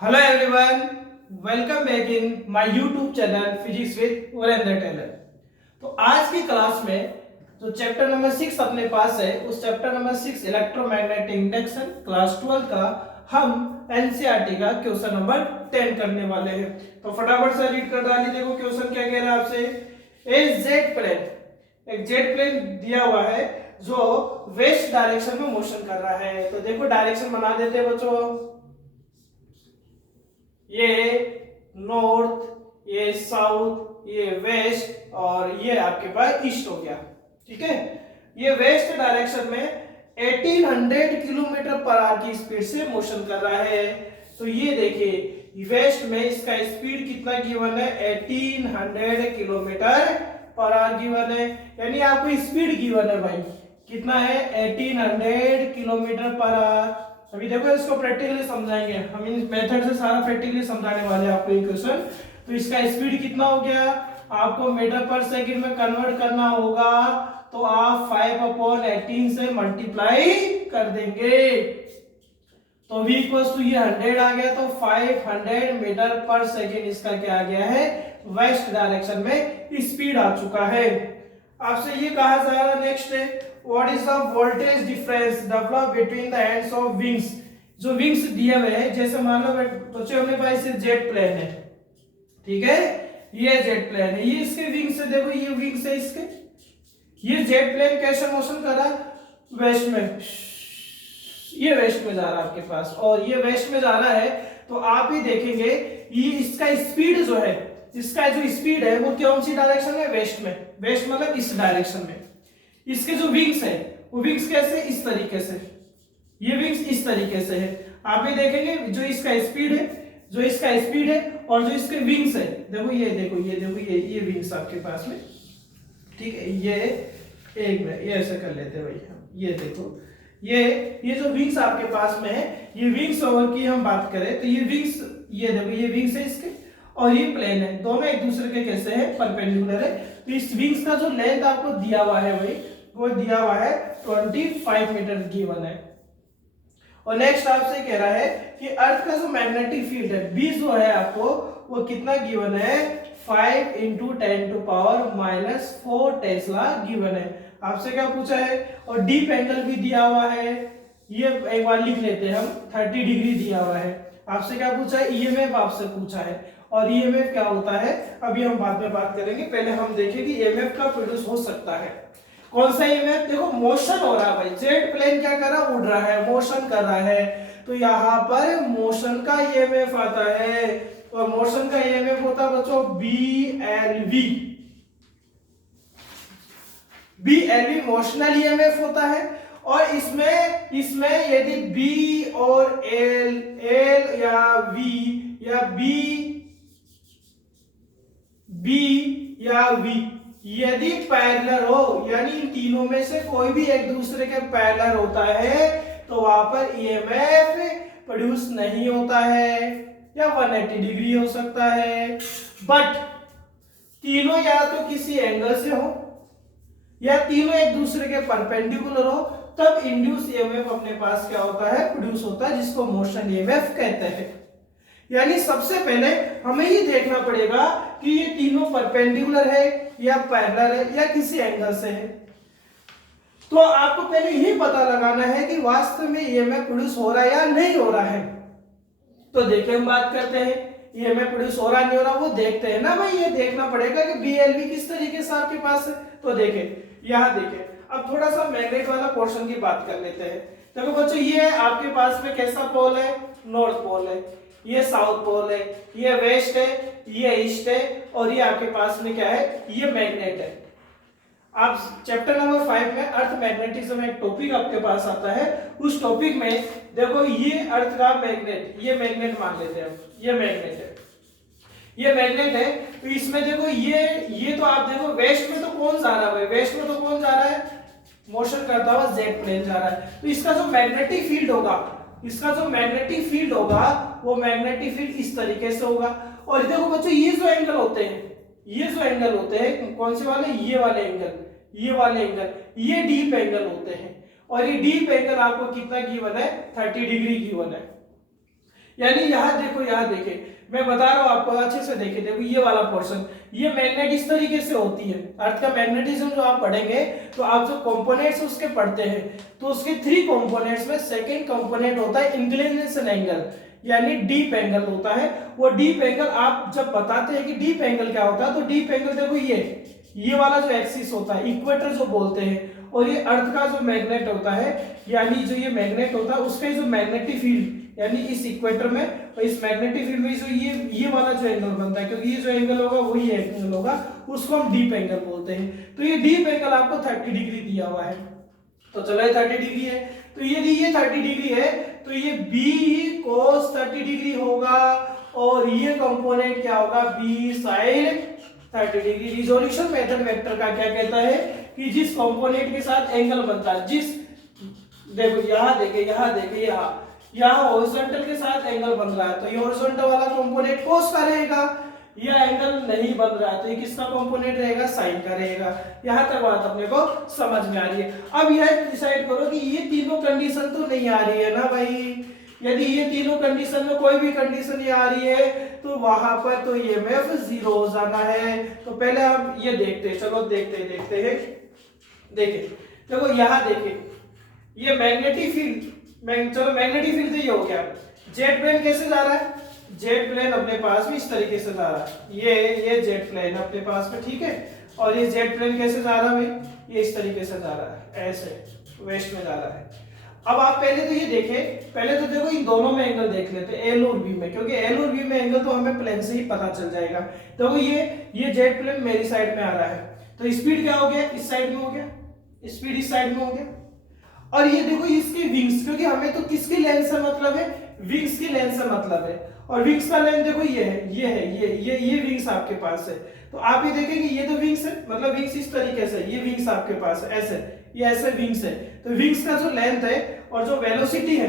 Hello everyone, welcome back in my YouTube channel physics with Varendra Taylor. तो आज की class में जो चैप्टर नंबर 6 अपने पास है, उस chapter number 6 electromagnetic induction class 12 का हम एनसीईआरटी का क्वेश्चन नंबर 10 करने वाले हैं। तो फटाफट से रीड कर डालिए। देखो क्वेश्चन क्या कह रहा है आपसे। एक जेट प्लेन दिया हुआ है जो वेस्ट डायरेक्शन में मोशन कर रहा है। तो देखो डायरेक्शन बना देते हैं बच्चों। ये नॉर्थ, ये साउथ, ये वेस्ट और ये आपके पास ईस्ट हो गया। ठीक है, ये वेस्ट डायरेक्शन में 1800 किलोमीटर पर आवर की स्पीड से मोशन कर रहा है। तो ये देखिए वेस्ट में इसका स्पीड कितना गिवन है, 1800 किलोमीटर पर आवर गिवन है। यानी आपको स्पीड गिवन है भाई, कितना है, 1800 किलोमीटर पर आवर। अभी देखो इसको प्रैक्टिकली समझाएंगे हम, इन मेथड से सारा प्रैक्टिकली समझाने वाले हैं आपको ये क्वेश्चन। तो इसका स्पीड कितना हो गया, आपको मीटर पर सेकंड में कन्वर्ट करना होगा, तो आप 5/18 से मल्टीप्लाई कर देंगे। तो v इक्वल्स टू ये 100 आ गया, तो 500 मीटर पर सेकंड इसका क्या आ गया है, वेस्ट डायरेक्शन में स्पीड आ चुका है। आपसे ये कहा जा रहा है नेक्स्ट है, what is the voltage difference develop between the ends of wings. जो विंग्स दिए हुए हैं, जैसे मान लो बच्चों अपने पास जेट प्लेन है, ठीक है, ये जेट प्लेन है, ये इसके विंग्स है, देखो ये विंग्स है इसके। ये जेट प्लेन कैसे मोशन कर रहा है, वेस्ट में, ये वेस्ट में जा रहा है आपके पास, और ये वेस्ट में जा रहा है। तो आप ही देखेंगे ये इसका स्पीड जो है, इसका जो स्पीड है वो कौन सी डायरेक्शन में, वेस्ट में। वेस्ट मतलब इस डायरेक्शन में। इसके जो विंग्स है वो विंग्स कैसे, इस तरीके से, ये विंग्स इस तरीके से है। आप ये देखेंगे जो इसका स्पीड है, जो इसका स्पीड है और जो इसके विंग्स है, देखो ये देखो ये देखो ये विंग्स आपके पास में, ठीक है। ये एक में ये ऐसे कर लेते हैं भाई हम, ये देखो ये जो विंग्स आपके पास में है, ये विंग्स ओवर की हम बात करें तो ये विंग्स, ये देखो ये विंग्स है इसके, और ये प्लेन है, दोनों एक दूसरे के कैसे है, परपेंडिकुलर है। तो इस विंग्स का जो लेंथ आपको दिया हुआ है भाई, वो दिया हुआ है 25 मीटर गिवन है। और नेक्स्ट आपसे कह रहा है कि अर्थ का जो मैग्नेटिक फील्ड है बी जो है आपको, वो कितना गिवन है, 5 × 10⁻⁻4 टेस्ला गिवन है। आपसे क्या पूछा है, और डीप एंगल भी दिया हुआ है, ये एक बार लिख लेते हैं हम, 30 डिग्री दिया हुआ है। आपसे क्या पूछा है, ईएमएफ आपसे पूछा है, और ईएमएफ क्या होता है अभी हम बाद में बात करेंगे। पहले हम देखें कि ईएमएफ का प्रोड्यूस हो सकता है कौन सा ईएमएफ। देखो मोशन हो रहा है भाई, जेट प्लेन क्या कर रहा है, उड़ रहा है, मोशन कर रहा है, तो यहाँ पर मोशन का ईएमएफ आता है, और मोशन का ईएमएफ होता है बच्चों BLV। BLV मोशनल ईएमएफ होता है। और इसमें यदि B और L या V या B या V यदि पैरेलल हो, यानी इन तीनों में से कोई भी एक दूसरे के पैरेलल होता है, तो वहां पर ईएमएफ प्रोड्यूस नहीं होता है, या 180 डिग्री हो सकता है। बट तीनों या तो किसी एंगल से हो, या तीनों एक दूसरे के परपेंडिकुलर हो, तब इंड्यूस ईएमएफ अपने पास क्या होता है, प्रोड्यूस होता है, जिसको मोशन ईएमएफ कहते हैं। यानी सबसे पहले हमें ये देखना पड़ेगा कि ये तीनों परपेंडिकुलर है या पैरेलल है या किसी एंगल से है। तो आपको पहले यही पता लगाना है कि वास्तव में ईएमएफ प्रोड्यूस हो रहा है या नहीं हो रहा है। तो देखिए हम बात करते हैं, ईएमएफ प्रोड्यूस हो रहा नहीं हो रहा वो देखते हैं ना भाई। ये देखना पड़ेगा कि BLV किस तरीके से आपके पास है। तो देखें, यहाँ देखें, अब थोड़ा सा मैग्नेट वाला पोर्शन की बात कर लेते हैं। देखो बच्चों, ये आपके पास में कैसा पोल है, नॉर्थ पोल है, ये साउथ पोल है, ये वेस्ट है, ये ईस्ट है, और ये आपके पास में क्या है, ये मैग्नेट है। आप चैप्टर नंबर 5 में अर्थ मैग्नेटिज्म एक टॉपिक आपके पास आता है, उस टॉपिक में देखो ये अर्थ का मैग्नेट, ये मैग्नेट मान लेते हैं, ये मैग्नेट है, ये मैग्नेट है। तो इसमें देखो ये तो आप देखो वेस्ट में तो कौन जा रहा है, वेस्ट में तो कौन जा रहा है, मोशन करता हुआ जेट प्लेन जा रहा है। तो इसका जो मैग्नेटिक फील्ड होगा, इसका जो मैग्नेटिक फील्ड होगा, वो मैग्नेटिक फील्ड इस तरीके से होगा। और देखो बच्चों, ये जो एंगल होते हैं, ये जो एंगल होते हैं कौन से वाले, ये वाले एंगल, ये वाले एंगल, ये डीप एंगल होते हैं। और ये डीप एंगल आपको कितना गिवन है, 30 डिग्री गिवन है। यानी यहाँ देखो, यहाँ देखे, मैं बता रहा हूँ आपको, अच्छे से देखे, देखो ये वाला पोर्शन, ये मैग्नेट इस तरीके से होती है। अर्थ का मैग्नेटिज्म जो आप पढ़ेंगे तो आप जो कंपोनेंट्स उसके पढ़ते हैं, तो उसके 3 कंपोनेंट्स में सेकंड कंपोनेंट होता है इंक्लिनेशन एंगल, यानी डीप एंगल होता है। वो डीप एंगल आप जब बताते हैं कि डीप एंगल क्या होता है, तो डीप एंगल देखो ये वाला जो एक्सिस होता है, इक्वेटर जो बोलते हैं, और ये अर्थ का जो मैग्नेट होता है, यानी जो ये मैग्नेट होता है उसके जो मैग्नेटिक फील्ड, यानी इस इक्वेटर में और इस मैग्नेटिक फील्ड में जो ये वाला जो एंगल बनता है, क्योंकि ये जो एंगल होगा वही एंगल होगा, उसको हम डीप एंगल बोलते हैं। तो ये डीप एंगल आपको 30 डिग्री दिया हुआ है, तो चलो ये 30 डिग्री है, तो यदि ये 30 डिग्री है तो ये b cos 30 डिग्री होगा, और ये कंपोनेंट क्या होगा, b sin 30 degree. Resolution method vector का क्या कहता है कि जिस कंपोनेंट के साथ एंगल बनता है, जिस, देखो यहाँ देखे, यहाँ हॉरिजॉन्टल के साथ एंगल बन रहा है, तो ये हॉरिजॉन्टल वाला कंपोनेंट cos का रहेगा, यह एंगल नहीं बन रहा है तो ये किसका कंपोनेंट रहेगा, साइन का रहेगा। यहां तक बात अपने को समझ में आ रही है। अब यह डिसाइड करो कि ये तीनों कंडीशन तो नहीं आ रही है ना भाई, यदि ये तीनों कंडीशन में कोई भी कंडीशन ये आ रही है तो वहां पर तो ईएमएफ 0 हो जाना है। तो पहले हम ये देखते हैं, चलो देखते हैं। देखिए देखो यहाँ देखिए, ये मैग्नेटिक फील्ड, चलो मैग्नेटिक फील्ड तो ये हो गया। जेट प्लेन कैसे जा रहा है, जेट प्लेन अपने पास में इस तरीके से जा रहा है, ये जेट प्लेन अपने पास में, ठीक है। और ये जेट प्लेन कैसे जा रहा है भाई, ये इस तरीके से जा रहा है, ऐसे वेस्ट में जा रहा है। अब आप पहले तो ये देखें, पहले तो देखो इन दोनों में एंगल देख लेते हैं, एल और बी में, क्योंकि एल और बी में एंगल तो हमें प्लेन से ही पता चल जाएगा। तो ये जेट प्लेन मेरी साइड में आ रहा है, तो स्पीड क्या हो गया, इस साइड में हो गया, स्पीड इस साइड में हो गया। और ये देखो इसके विंग्स, क्योंकि हमें तो किसकी लेंथ से मतलब है, विंग्स की लेंथ से मतलब है, और विंग्स का लेंथ देखो ये है, ये विंग्स आपके पास है। तो आप ये देखेंगे ये तो विंग्स है, मतलब विंग्स इस तरीके से, ये विंग्स आपके पास है ऐसे, ये ऐसे विंग्स है। तो विंग्स का जो लेंथ है और जो वेलोसिटी है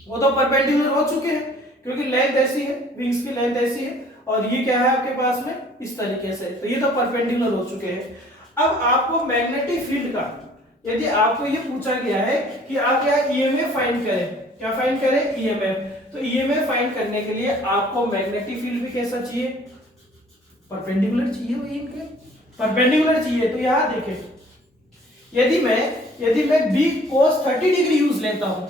वो तो परपेंडिकुलर हो चुके हैं, क्योंकि लेंथ ऐसी है, विंग्स की लेंथ ऐसी है, और ये क्या है आपके पास में इस तरीके से, तो ये तो परपेंडिकुलर हो चुके हैं। अब आपको मैग्नेटिक फील्ड का, यदि आपको ये पूछा गया है कि आप यहाँ ईएमएफ फाइंड करें, क्या फाइंड करें, ईएमएफ, तो ईएमएफ फाइंड करने के लिए आपको मैग्नेटिक फील्ड भी कैसा चाहिए, परपेंडिकुलर चाहिए, वही इनके परपेंडिकुलर चाहिए। तो यहाँ देखें, यदि मैं b cos 30 डिग्री यूज लेता हूं,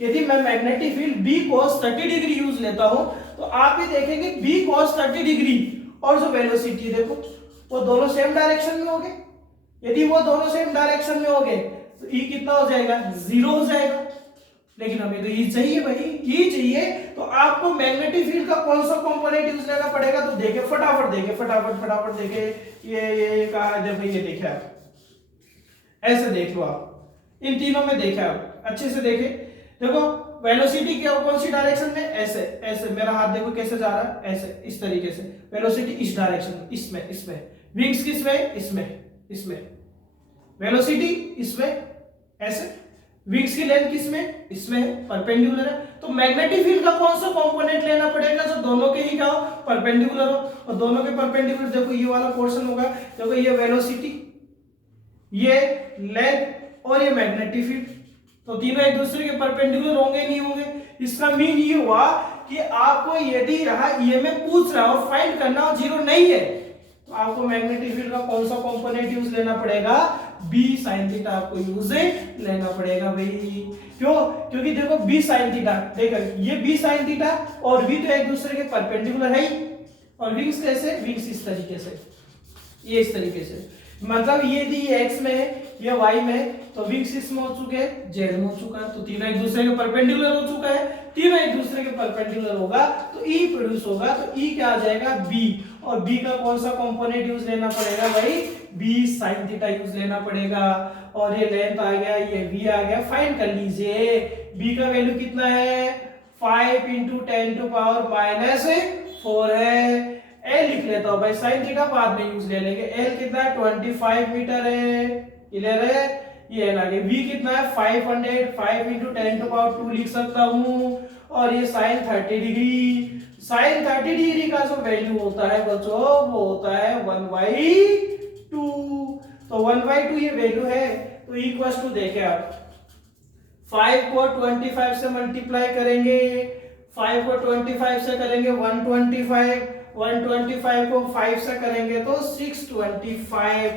यदि मैं magnetic field b cos 30 degree use लेता हूं, तो आप ये देखेंगे b cos 30 डिग्री और जो वेलोसिटी देखो वो दोनों सेम डायरेक्शन में होंगे। यदि वो दोनों सेम डायरेक्शन में होंगे तो E कितना हो जाएगा, 0 हो जाएगा। लेकिन हमें तो E चाहिए भाई, E चाहिए, तो आपको मैग्नेटिक फील्ड का कौन सा कंपोनेंट यूज लेना पड़ेगा, तो देखे फटाफट देखे, ये कहा है भाई, ये देखे आप ऐसे देख लो, आप इन तीनों में देखे, आप अच्छे से देखे, देखो वेलोसिटी क्या कौन सी डायरेक्शन में, ऐसे मेरा हाथ देखो कैसे जा रहा है, ऐसे इस तरीके से, वेलोसिटी इस डायरेक्शन में, इसमें विंग्स किसमें, इसमें वेलोसिटी इसमें, ऐसे विंग्स की लेंथ किसमें, इसमें परपेंडिकुलर है। तो मैग्नेटिक फील्ड का कौन सा कंपोनेंट लेना पड़ेगा जो दोनों के ही क्या हो, परपेंडिकुलर हो, और दोनों के परपेंडिकुलर देखो ये वाला पोर्शन होगा, देखो ये वेलोसिटी, ये लेंथ और ये मैग्नेटिक फील्ड, तो तीनों एक दूसरे के परपेंडिकुलर होंगे नहीं होंगे। इसका मीन ये हुआ कि आपको यदि यहाँ ईएमएफ पूछ रहा हो, फाइंड करना हो, 0 नहीं है, तो आपको मैग्नेटिक फील्ड का कौन सा कंपोनेंट यूज लेना पड़ेगा, b sin थीटा आपको यूज लेना पड़ेगा भाई। क्यों, क्योंकि देखो b sin थीटा, देखो ये b sin थीटा और v तो एक दूसरे के परपेंडिकुलर है ही, और विंग्स कैसे, विंग्स इस तरीके से, ये इस तरीके से, मतलब ये यदि x में है, ये y में है, तो विंग्स इसमें हो चुके हैं, z में हो चुका है, तो तीनों एक दूसरे के परपेंडिकुलर हो चुका है, तीनों एक दूसरे के परपेंडिकुलर होगा तो E प्रोड्यूस होगा, तो E क्या आ जाएगा, B, और B का कौन सा कंपोनेंट यूज लेना पड़ेगा भाई, B sin थीटा यूज लेना पड़ेगा, और ये लेंथ आ गया, ये V आ गया, फाइंड कर लीजिए। B का वैल्यू कितना है, 5 × 10⁻⁴ है। L लिख लेता हूं भाई, sin थीटा बाद में यूज ले लेंगे। L कितना है, 25 मीटर है, क्लियर है, ये लगे। V कितना है, 500, 5 × 10⁻² लिख सकता हूं, और ये sin 30 डिग्री, sin 30 डिग्री का जो वैल्यू होता है बच्चों वो होता है 1/2, तो 1/2 ये वैल्यू है, तो इक्वल्स टू देखें आप 5 को 25 से मल्टीप्लाई करेंगे, 5 को 25 से करेंगे 125, 125 को 5 से करेंगे तो 625।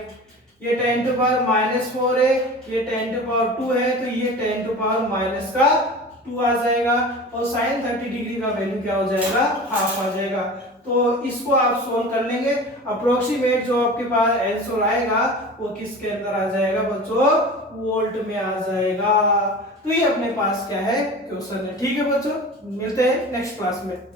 ये 10 टू पावर -4 है, ये 10 टू पावर 2 है, तो ये 10 टू पावर -2 आ जाएगा। और साइन 30 डिग्री का वैल्यू क्या हो जाएगा, हाफ आ जाएगा। तो इसको आप सोल्व कर लेंगे। अप्रोक्सीमेट जो आपके पास आंसर आएगा वो किसके अंदर आ जाएगा बच्चों, वोल्ट में आ जाएगा। तो ये अपने पास क्या है, क्वेश्चन है। ठीक है बच्चों, मिलते हैं नेक्स्ट क्लास में।